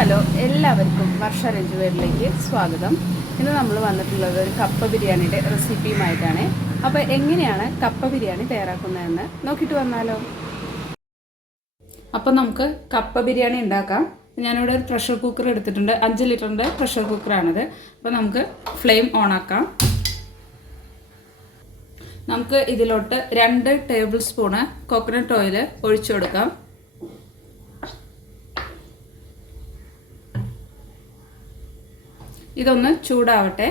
Hello, എല്ലാവർക്കും വർഷ രഞ്ജുവേരിലേക്ക് സ്വാഗതം. ഇന്ന് നമ്മൾ വന്നിട്ടുള്ളത് ഒരു കപ്പ ബിരിയാണിയുടെ റെസിപ്പിയുമായിട്ടാണ്. അപ്പോൾ എങ്ങനെയാണ് കപ്പ ബിരിയാണി തയ്യാറാക്കുന്നതെന്ന് നോക്കിയിട്ട് വന്നാലോ. അപ്പോൾ നമുക്ക് കപ്പ ബിരിയാണി ഉണ്ടാക്കാം. ഞാനിവിടെ ഒരു പ്രഷർ കുക്കർ എടുത്തിട്ടുണ്ട്. 5 ലിറ്ററിൻ്റെ പ്രഷർ കുക്കറാണിത്. അപ്പോൾ നമുക്ക് ഫ്ലെയിം ഓണാക്കാം. നമുക്ക് ഇതിലോട്ട് 2 ടേബിൾ സ്പൂണ് കോക്കനട്ട് ഓയിൽ ഒഴിച്ചു കൊടുക്കാം. ഇതൊന്ന് ചൂടാവട്ടെ.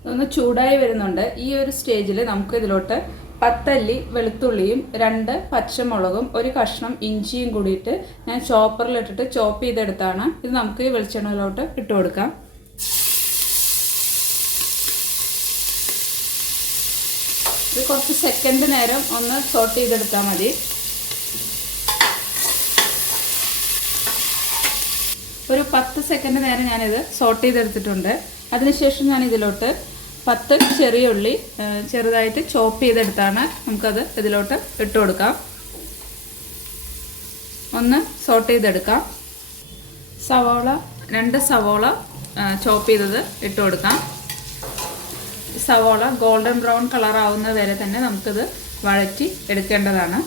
ഇതൊന്ന് ചൂടായി വരുന്നുണ്ട്. ഈ ഒരു സ്റ്റേജിൽ നമുക്ക് ഇതിലോട്ട് 10 അല്ലി വെളുത്തുള്ളിയും 2 പച്ചമുളകും 1 കഷ്ണം ഇഞ്ചിയും കൂടിയിട്ട് ഞാൻ ചോപ്പറിലിട്ടിട്ട് ചോപ്പ് ചെയ്തെടുത്താണ്. ഇത് നമുക്ക് ഈ വെളിച്ചെണ്ണയിലോട്ട് ഇട്ട് കൊടുക്കാം. ഇത് കുറച്ച് സെക്കൻഡ് നേരം ഒന്ന് സോട്ട് ചെയ്തെടുത്താൽ മതി. ഒരു 10 സെക്കൻഡ് നേരം ഞാനിത് സോട്ട് ചെയ്തെടുത്തിട്ടുണ്ട്. അതിനുശേഷം ഞാൻ ഇതിലോട്ട് 10 ചെറിയ ഉള്ളി ചെറുതായിട്ട് ചോപ്പ് ചെയ്തെടുത്താണ്. നമുക്കത് ഇതിലോട്ട് ഇട്ട് കൊടുക്കാം. ഒന്ന് സോട്ട് ചെയ്തെടുക്കാം. സവോള 2 സവോള ചോപ്പ് ചെയ്തത് ഇട്ട് കൊടുക്കാം. സവോള ഗോൾഡൻ ബ്രൗൺ കളർ ആവുന്നത് വരെ തന്നെ നമുക്കിത് വഴറ്റി എടുക്കേണ്ടതാണ്.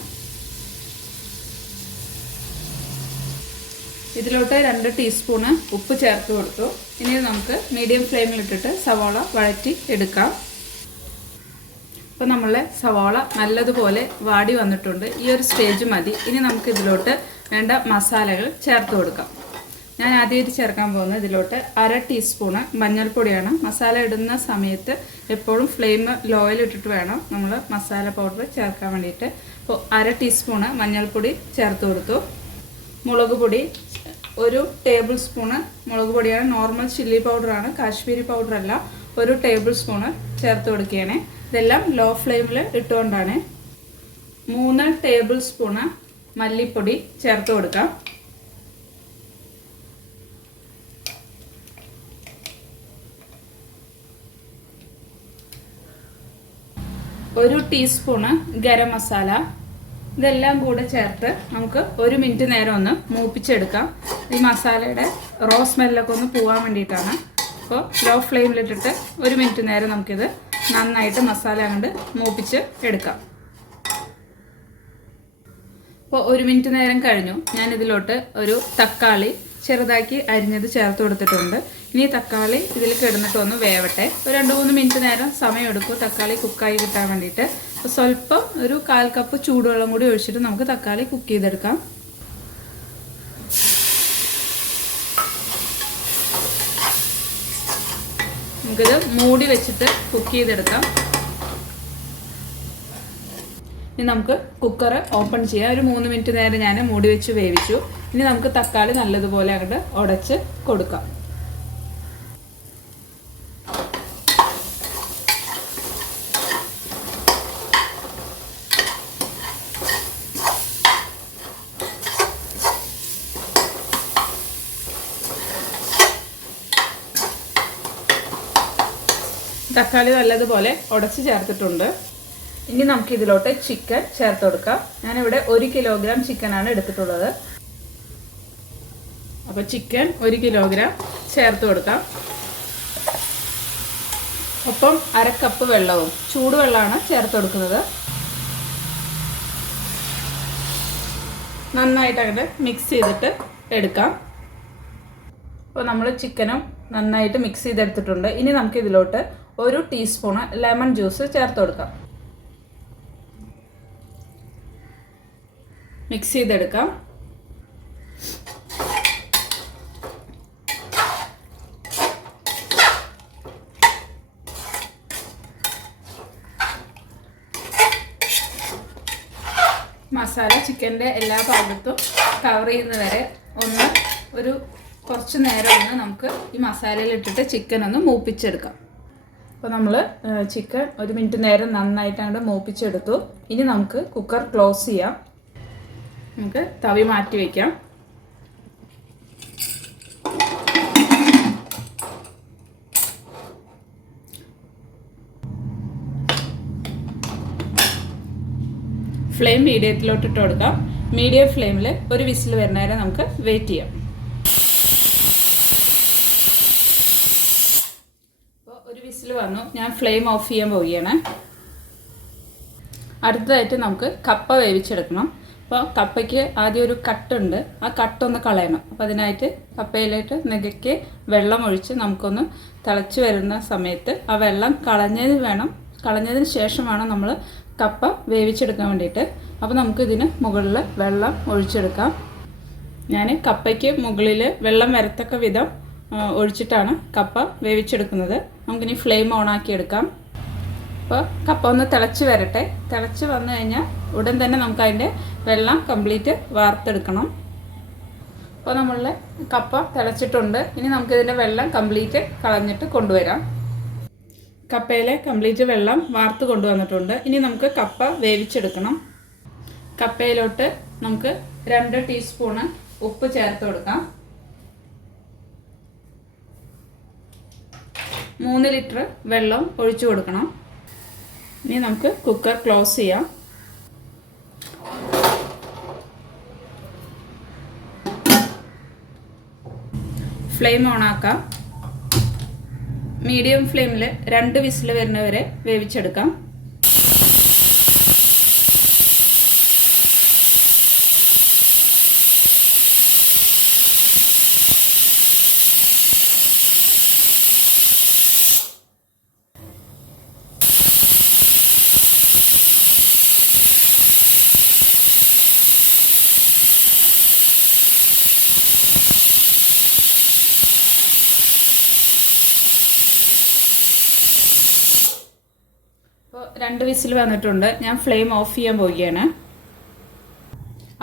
ഇതിലോട്ട് 2 ടീസ്പൂണ് ഉപ്പ് ചേർത്ത് കൊടുത്തു. ഇനി നമുക്ക് മീഡിയം ഫ്ലെയിമിലിട്ടിട്ട് സവാള വഴറ്റി എടുക്കാം. ഇപ്പോൾ നമ്മളെ സവാള നല്ലതുപോലെ വാടി വന്നിട്ടുണ്ട്. ഈ ഒരു സ്റ്റേജ് മതി. ഇനി നമുക്ക് ഇതിലോട്ട് വേണ്ട മസാലകൾ ചേർത്ത് കൊടുക്കാം. ഞാൻ ആദ്യമായിട്ട് ചേർക്കാൻ പോകുന്നത് ഇതിലോട്ട് 1/2 ടീസ്പൂണ് മഞ്ഞൾപ്പൊടിയാണ്. മസാല ഇടുന്ന സമയത്ത് എപ്പോഴും ഫ്ലെയിം ലോയിലിട്ടിട്ട് വേണം നമ്മൾ മസാല പൗഡർ ചേർക്കാൻ വേണ്ടിയിട്ട്. അപ്പോൾ 1/2 ടീസ്പൂണ് മഞ്ഞൾപ്പൊടി ചേർത്ത് കൊടുത്തു. മുളക് പൊടി 1 ടേബിൾ സ്പൂണ് മുളക് പൊടിയാണ്. നോർമൽ ചില്ലി പൗഡറാണ്, കാശ്മീരി പൗഡർ അല്ല. 1 ടേബിൾ സ്പൂണ് ചേർത്ത് കൊടുക്കുകയാണ്. ഇതെല്ലാം ലോ ഫ്ലെയിമിൽ ഇട്ടുകൊണ്ടാണ്. 3 ടേബിൾ സ്പൂണ് മല്ലിപ്പൊടി ചേർത്ത് കൊടുക്കാം. 1 ടീസ്പൂണ് ഗരം മസാല. ഇതെല്ലാം കൂടെ ചേർത്ത് നമുക്ക് 1 മിനിറ്റ് നേരം ഒന്ന് മൂപ്പിച്ചെടുക്കാം. ഈ മസാലയുടെ റോ സ്മെല്ലൊക്കെ ഒന്ന് പോകാൻ വേണ്ടിയിട്ടാണ്. അപ്പോൾ ലോ ഫ്ലെയിമിലിട്ടിട്ട് 1 മിനിറ്റ് നേരം നമുക്കിത് നന്നായിട്ട് മസാല അങ്ങോട്ട് മൂപ്പിച്ച് എടുക്കാം. അപ്പോൾ 1 മിനിറ്റ് നേരം കഴിഞ്ഞു. ഞാനിതിലോട്ട് ഒരു തക്കാളി ചെറുതാക്കി അരിഞ്ഞത് ചേർത്ത് കൊടുത്തിട്ടുണ്ട്. ഇനി തക്കാളി ഇതിൽ കിടന്നിട്ട് ഒന്ന് വേവട്ടെ. ഒരു 2-3 മിനിറ്റ് നേരം സമയം എടുക്കും തക്കാളി കുക്കായി കിട്ടാൻ വേണ്ടിയിട്ട്. അപ്പോൾ സ്വല്പം ഒരു 1/4 കപ്പ് ചൂടുവെള്ളം കൂടി ഒഴിച്ചിട്ട് നമുക്ക് തക്കാളി കുക്ക് ചെയ്തെടുക്കാം. നമുക്കിത് മൂടി വെച്ചിട്ട് കുക്ക് ചെയ്തെടുക്കാം. ഇനി നമുക്ക് കുക്കർ ഓപ്പൺ ചെയ്യാം. ഒരു 3 മിനിറ്റ് നേരം ഞാൻ മൂടി വെച്ച് വേവിച്ചു. ഇനി നമുക്ക് തക്കാളി നല്ലതുപോലെ അങ്ങോട്ട് ഉടച്ച് കൊടുക്കാം. തക്കാളി നല്ലതുപോലെ ഉടച്ച് ചേർത്തിട്ടുണ്ട്. ഇനി നമുക്ക് ഇതിലോട്ട് ചിക്കൻ ചേർത്ത് കൊടുക്കാം. ഞാനിവിടെ 1 കിലോഗ്രാം ചിക്കനാണ് എടുത്തിട്ടുള്ളത്. അപ്പോൾ ചിക്കൻ 1 കിലോഗ്രാം ചേർത്ത് കൊടുക്കാം. ഒപ്പം 1/2 കപ്പ് വെള്ളവും ചൂടുവെള്ളമാണ് ചേർത്ത് കൊടുക്കുന്നത്. നന്നായിട്ട് അങ്ങോട്ട് മിക്സ് ചെയ്തിട്ട് എടുക്കാം. അപ്പോൾ നമ്മൾ ചിക്കനും നന്നായിട്ട് മിക്സ് ചെയ്തെടുത്തിട്ടുണ്ട്. ഇനി നമുക്ക് ഇതിലോട്ട് 1 ടീസ്പൂണ് ലെമൺ ജ്യൂസ് ചേർത്ത് കൊടുക്കാം. മിക്സ് ചെയ്തെടുക്കാം. മസാല ചിക്കൻ്റെ എല്ലാ ഭാഗത്തും കവർ ചെയ്യുന്നവരെ കുറച്ച് നേരം ഒന്ന് നമുക്ക് ഈ മസാലയിൽ ഇട്ടിട്ട് ചിക്കൻ ഒന്ന് മൂപ്പിച്ചെടുക്കാം. അപ്പോൾ നമ്മൾ ചിക്കൻ 1 മിനിറ്റ് നേരം നന്നായിട്ട് അങ്ങോട്ട് മൂപ്പിച്ചെടുത്തു. ഇനി നമുക്ക് കുക്കർ ക്ലോസ് ചെയ്യാം. നമുക്ക് തവി മാറ്റി വയ്ക്കാം. ഫ്ലെയിം മീഡിയത്തിലോട്ട് ഇട്ട് കൊടുക്കാം. മീഡിയം ഫ്ലെയിമിൽ ഒരു വിസിൽ വരുന്നവരെ നമുക്ക് വെയിറ്റ് ചെയ്യാം. വിസിൽ വന്നു. ഞാൻ ഫ്ലെയിം ഓഫ് ചെയ്യാൻ പോവുകയാണ്. അടുത്തതായിട്ട് നമുക്ക് കപ്പ വേവിച്ചെടുക്കണം. അപ്പോൾ കപ്പയ്ക്ക് ആദ്യം ഒരു കട്ടുണ്ട്, ആ കട്ടൊന്ന് കളയണം. അപ്പോൾ അതിനായിട്ട് കപ്പയിലേക്ക് നികയ്ക്ക് വെള്ളം ഒഴിച്ച് നമുക്കൊന്ന് തിളച്ച് വരുന്ന സമയത്ത് ആ വെള്ളം കളഞ്ഞതിന് ശേഷം വേണം നമ്മൾ കപ്പ വേവിച്ചെടുക്കാൻ വേണ്ടിയിട്ട്. അപ്പോൾ നമുക്കിതിന് മുകളിൽ വെള്ളം ഒഴിച്ചെടുക്കാം. ഞാൻ കപ്പയ്ക്ക് മുകളിൽ വെള്ളം വരത്തക്ക വിധം ഒഴിച്ചിട്ടാണ് കപ്പ വേവിച്ചെടുക്കുന്നത്. നമുക്കിനി ഫ്ലെയിം ഓണാക്കി എടുക്കാം. അപ്പോൾ കപ്പ ഒന്ന് തിളച്ച് വരട്ടെ. തിളച്ച് വന്നു കഴിഞ്ഞാൽ ഉടൻ തന്നെ നമുക്കതിൻ്റെ വെള്ളം കംപ്ലീറ്റ് വാർത്തെടുക്കണം. അപ്പോൾ നമ്മളുടെ കപ്പ തിളച്ചിട്ടുണ്ട്. ഇനി നമുക്കിതിൻ്റെ വെള്ളം കംപ്ലീറ്റ് കളഞ്ഞിട്ട് കൊണ്ടുവരാം. കപ്പയിലെ കംപ്ലീറ്റ് വെള്ളം വാർത്ത് കൊണ്ടുവന്നിട്ടുണ്ട്. ഇനി നമുക്ക് കപ്പ വേവിച്ചെടുക്കണം. കപ്പയിലോട്ട് നമുക്ക് 2 ടീസ്പൂണ് ഉപ്പ് ചേർത്ത് കൊടുക്കാം. 3 ലിറ്റർ വെള്ളം ഒഴിച്ചു കൊടുക്കണം. ഇനി നമുക്ക് കുക്കർ ക്ലോസ് ചെയ്യാം. ഫ്ലെയിം ഓണാക്കാം. മീഡിയം ഫ്ലെയിമിൽ 2 വിസിൽ വരുന്നവരെ വേവിച്ചെടുക്കാം. ഇപ്പോൾ 2 വിസിൽ വന്നിട്ടുണ്ട്. ഞാൻ ഫ്ലെയിം ഓഫ് ചെയ്യാൻ പോവുകയാണ്.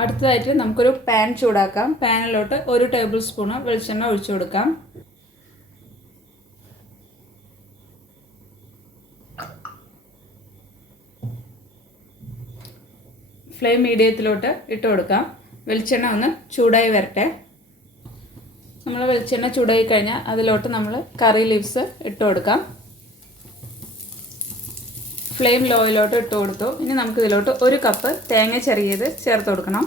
അടുത്തതായിട്ട് നമുക്കൊരു പാൻ ചൂടാക്കാം. പാനിലോട്ട് 1 ടേബിൾ സ്പൂണ് വെളിച്ചെണ്ണ ഒഴിച്ചു കൊടുക്കാം. ഫ്ലെയിം മീഡിയത്തിലോട്ട് ഇട്ട് കൊടുക്കാം. വെളിച്ചെണ്ണ ഒന്ന് ചൂടായി വരട്ടെ. നമ്മൾ വെളിച്ചെണ്ണ ചൂടായി കഴിഞ്ഞാൽ അതിലോട്ട് നമ്മൾ കറി ലീവ്സ് ഇട്ട് കൊടുക്കാം. ഫ്ലെയിം ലോയിലോട്ട് ഇട്ട് കൊടുത്തു. ഇനി നമുക്ക് ഇതിലോട്ട് 1 കപ്പ് തേങ്ങ ചെറിയത് ചേർത്ത് കൊടുക്കണം.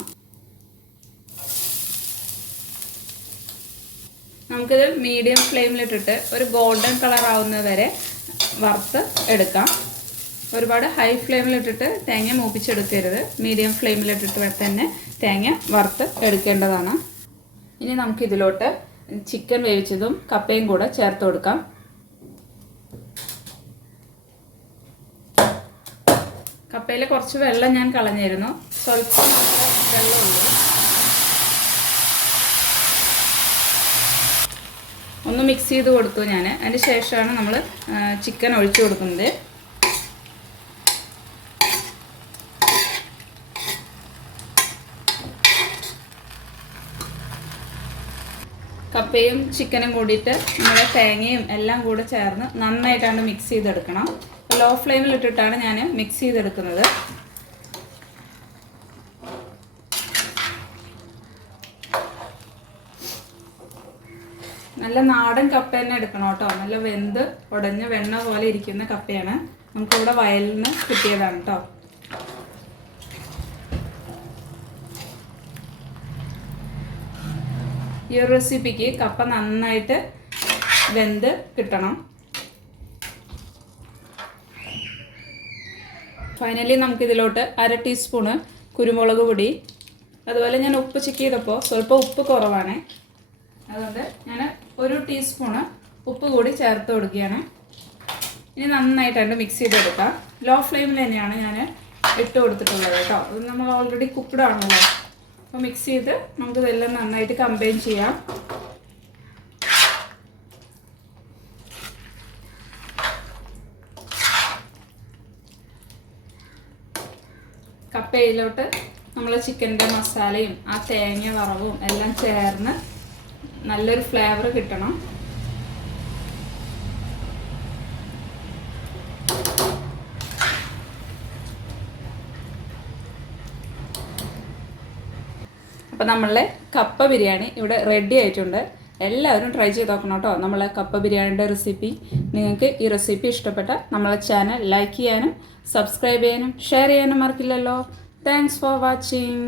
നമുക്കിത് മീഡിയം ഫ്ലെയിമിലിട്ടിട്ട് ഒരു ഗോൾഡൻ കളർ ആവുന്നത് വരെ വറുത്ത് എടുക്കാം. ഒരുപാട് ഹൈ ഫ്ലെയിമിലിട്ടിട്ട് തേങ്ങ മൂപ്പിച്ചെടുക്കരുത്. മീഡിയം ഫ്ലെയിമിലിട്ടിട്ട് തന്നെ തേങ്ങ വറുത്ത് എടുക്കേണ്ടതാണ്. ഇനി നമുക്കിതിലോട്ട് ചിക്കൻ വേവിച്ചതും കപ്പയും കൂടെ ചേർത്ത് കൊടുക്കാം. കപ്പയിൽ കുറച്ച് വെള്ളം ഞാൻ കളഞ്ഞിരുന്നു. സ്വല്പം വെള്ളമുള്ളൂ. ഒന്ന് മിക്സ് ചെയ്ത് കൊടുത്തു ഞാൻ. അതിന് ശേഷമാണ് നമ്മൾ ചിക്കൻ ഒഴിച്ചു കൊടുക്കുന്നത്. കപ്പയും ചിക്കനും കൂടിയിട്ട് നമ്മുടെ തേങ്ങയും എല്ലാം കൂടെ ചേർന്ന് നന്നായിട്ടാണ് മിക്സ് ചെയ്തെടുക്കണം. ലോ ഫ്ലെയിമിൽ ഇട്ടിട്ടാണ് ഞാൻ മിക്സ് ചെയ്തെടുക്കുന്നത്. നല്ല നാടൻ കപ്പ തന്നെ എടുക്കണം കേട്ടോ. നല്ല വെന്ത് ഉടഞ്ഞ വെണ്ണ പോലെ ഇരിക്കുന്ന കപ്പയാണ്. നമുക്കിവിടെ വയലിൽ നിന്ന് കിട്ടിയതാണ് കേട്ടോ. ഈ ഒരു റെസിപ്പിക്ക് കപ്പ നന്നായിട്ട് വെന്ത് കിട്ടണം. ഫൈനലി നമുക്കിതിലോട്ട് 1/2 ടീസ്പൂണ് കുരുമുളക് പൊടി, അതുപോലെ ഞാൻ ഉപ്പ് ചെക്ക് ചെയ്തപ്പോൾ സ്വല്പം ഉപ്പ് കുറവാണ്, അതുകൊണ്ട് ഞാൻ 1 ടീസ്പൂണ് ഉപ്പ് കൂടി ചേർത്ത് കൊടുക്കുകയാണ്. ഇനി നന്നായിട്ടുണ്ട് മിക്സ് ചെയ്തെടുക്കാം. ലോ ഫ്ലെയിമിൽ തന്നെയാണ് ഞാൻ ഇട്ട് കൊടുത്തിട്ടുള്ളത് കേട്ടോ. അത് നമ്മൾ ഓൾറെഡി കുക്ക്ഡ് ആണല്ലോ. അപ്പോൾ മിക്സ് ചെയ്ത് നമുക്കിതെല്ലാം നന്നായിട്ട് കമ്പൈൻ ചെയ്യാം. കപ്പയിലോട്ട് നമ്മൾ ചിക്കൻ്റെ മസാലയും ആ തേങ്ങ വറവും എല്ലാം ചേർന്ന് നല്ലൊരു ഫ്ലേവർ കിട്ടണം. അപ്പോൾ നമ്മളെ കപ്പ ബിരിയാണി ഇവിടെ റെഡി ആയിട്ടുണ്ട്. എല്ലാവരും ട്രൈ ചെയ്ത് നോക്കണം കേട്ടോ നമ്മളെ കപ്പ ബിരിയാണിയുടെ റെസിപ്പി. നിങ്ങൾക്ക് ഈ റെസിപ്പി ഇഷ്ടപ്പെട്ട നമ്മളെ ചാനൽ ലൈക്ക് ചെയ്യാനും സബ്സ്ക്രൈബ് ചെയ്യാനും ഷെയർ ചെയ്യാനും മറക്കില്ലല്ലോ. Thanks for watching.